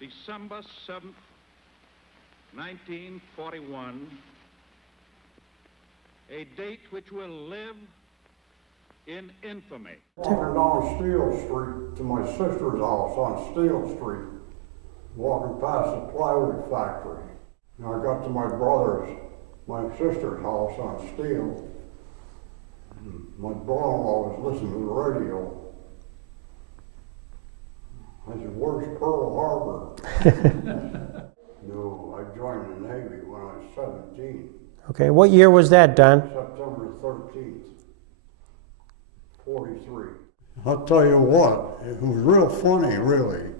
December 7th, 1941, a date which will live in infamy. Walking down Steel Street to my sister's house on Steel Street, walking past the plywood factory. And I got to my sister's house on Steel. And my brother-in-law was listening to the radio. I said, "Where's Pearl Harbor?" No, I joined the Navy when I was 17. Okay, what year was that, Don? September 13th, 43. I'll tell you what, it was real funny, really.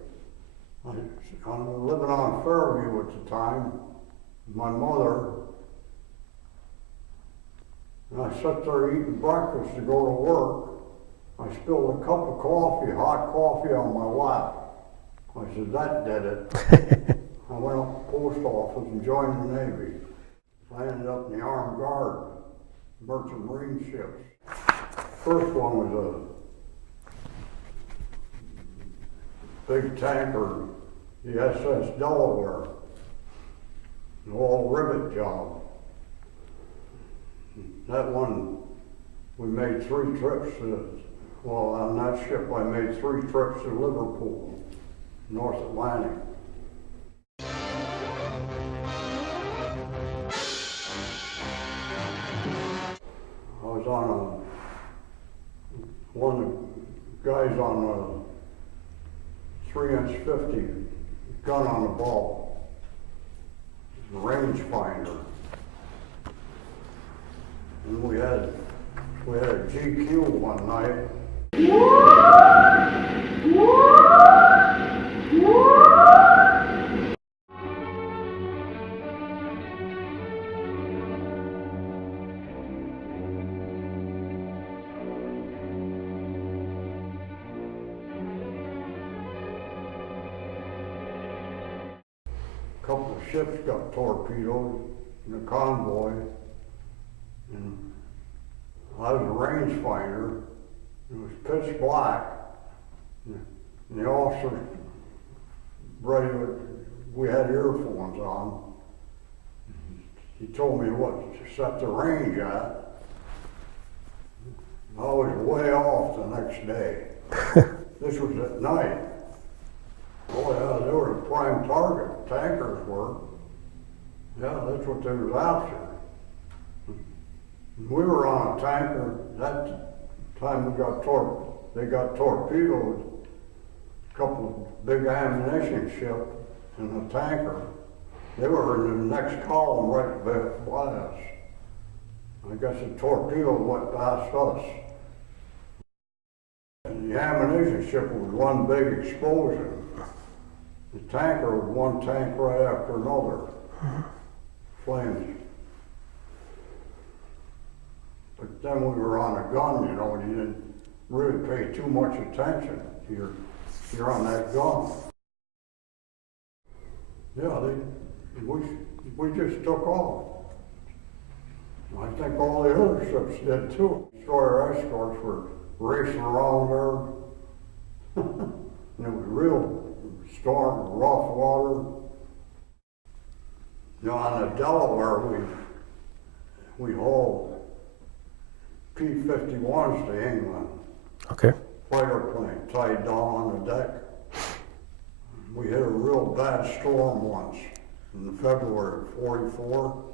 I'm living on Fairview at the time. My mother, and I sat there eating breakfast to go to work. I spilled a cup of coffee, hot coffee on my lap. I said, "That did it." I went up to the post office and joined the Navy. I ended up in the Armed Guard, merchant marine ships. First one was a big tanker, the SS Delaware, an all rivet job. That one, we made 3 trips on that ship I made 3 trips to Liverpool, North Atlantic. I was on one of the guys on a 3-inch 50 gun on the ball, range finder. And we had a GQ one night. A couple of ships got torpedoed in a convoy, and I was a range finder. It was pitch black, and the officer, we had earphones on. He told me what to set the range at. I was way off the next day. This was at night. Oh yeah, they were a prime target. Tankers were. Yeah, that's what they was after. We were on a tanker. That time they got torpedoed. A couple of big ammunition ships and a tanker. They were in the next column right by us. I guess the torpedo went past us. And the ammunition ship was one big explosion. The tanker was one tank right after another. Flames. But then we were on a gun, and you didn't really pay too much attention. You're on that gun. Yeah, we just took off. I think all the other ships did too. Destroyer escorts were racing around there. And it was real storm, rough water. On the Delaware, we hauled P-51s to England. Okay. Fighter plane tied down on the deck. We hit a real bad storm once in February of '44.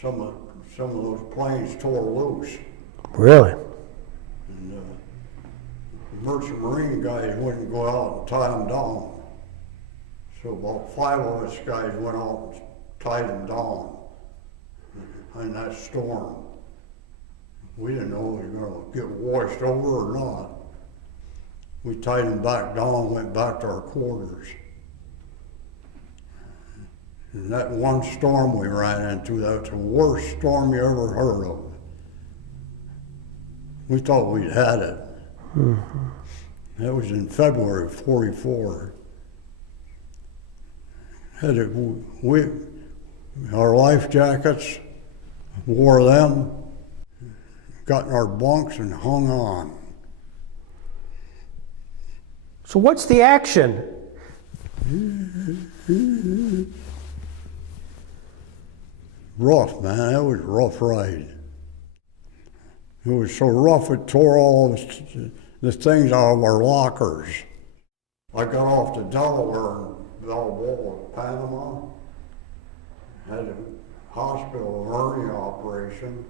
Some of those planes tore loose. Really? And the merchant marine guys wouldn't go out and tie them down. So about 5 of us guys went out and tied them down in that storm. We didn't know if we were going to get washed over or not. We tied them back down and went back to our quarters. And that one storm we ran into, that was the worst storm you ever heard of. We thought we'd had it. Mm-hmm. That was in February of '44. Our life jackets, wore them, got in our bunks and hung on. So what's the action? Rough, man. That was a rough ride. It was so rough it tore all the things out of our lockers. I got off to Delaware and Balboa, Panama. Had a hospital hernia operation.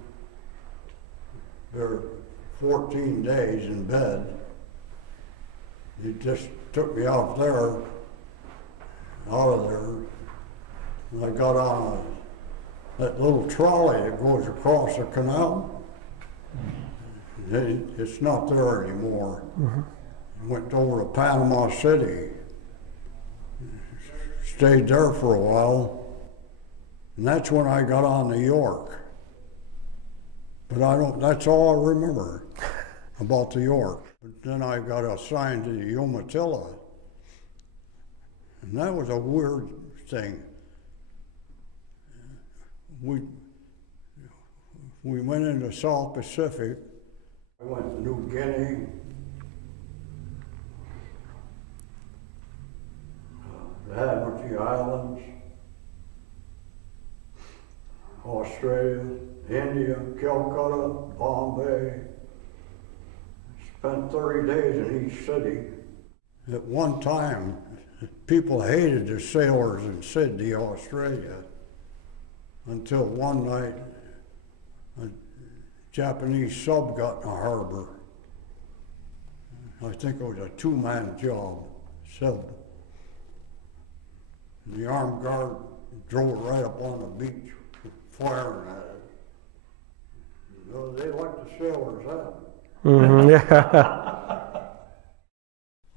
There 14 days in bed. He just took me out of there. And I got on that little trolley that goes across the canal. It's not there anymore. Went over to Panama City. Stayed there for a while. And that's when I got on New York. But that's all I remember about the York. But then I got assigned to the Umatilla. And that was a weird thing. We went into South Pacific. I went to New Guinea. The Admiralty Islands. Australia, India, Calcutta, Bombay. Spent 30 days in each city. At one time, people hated the sailors in Sydney, Australia, until one night a Japanese sub got in the harbor. I think it was a two-man job, sub. And the armed guard drove it right up on the beach, firing at it. You know, they liked the sailors then. Yeah.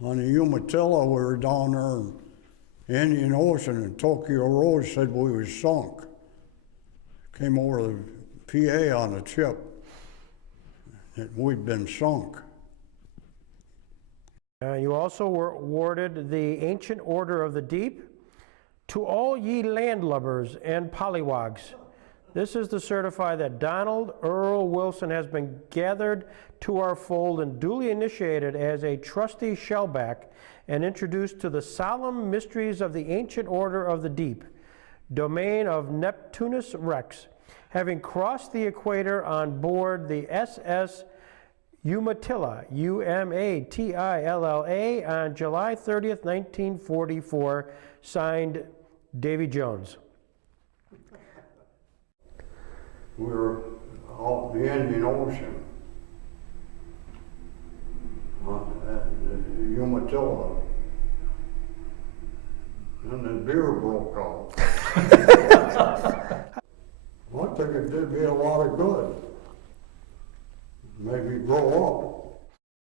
On the Umatilla, we were down there in the Indian Ocean, and Tokyo Rose said we was sunk. Came over the PA on the ship that we'd been sunk. You also were awarded the Ancient Order of the Deep. To all ye landlubbers and pollywogs, this is to certify that Donald Earl Wilson has been gathered to our fold and duly initiated as a trusty shellback and introduced to the solemn mysteries of the Ancient Order of the Deep, domain of Neptunus Rex, having crossed the equator on board the SS Umatilla, Umatilla, on July 30th, 1944, signed Davy Jones. We were off the Indian Ocean, the Umatilla, and the beer broke out. Well, I think it did me a lot of good. Made me grow up.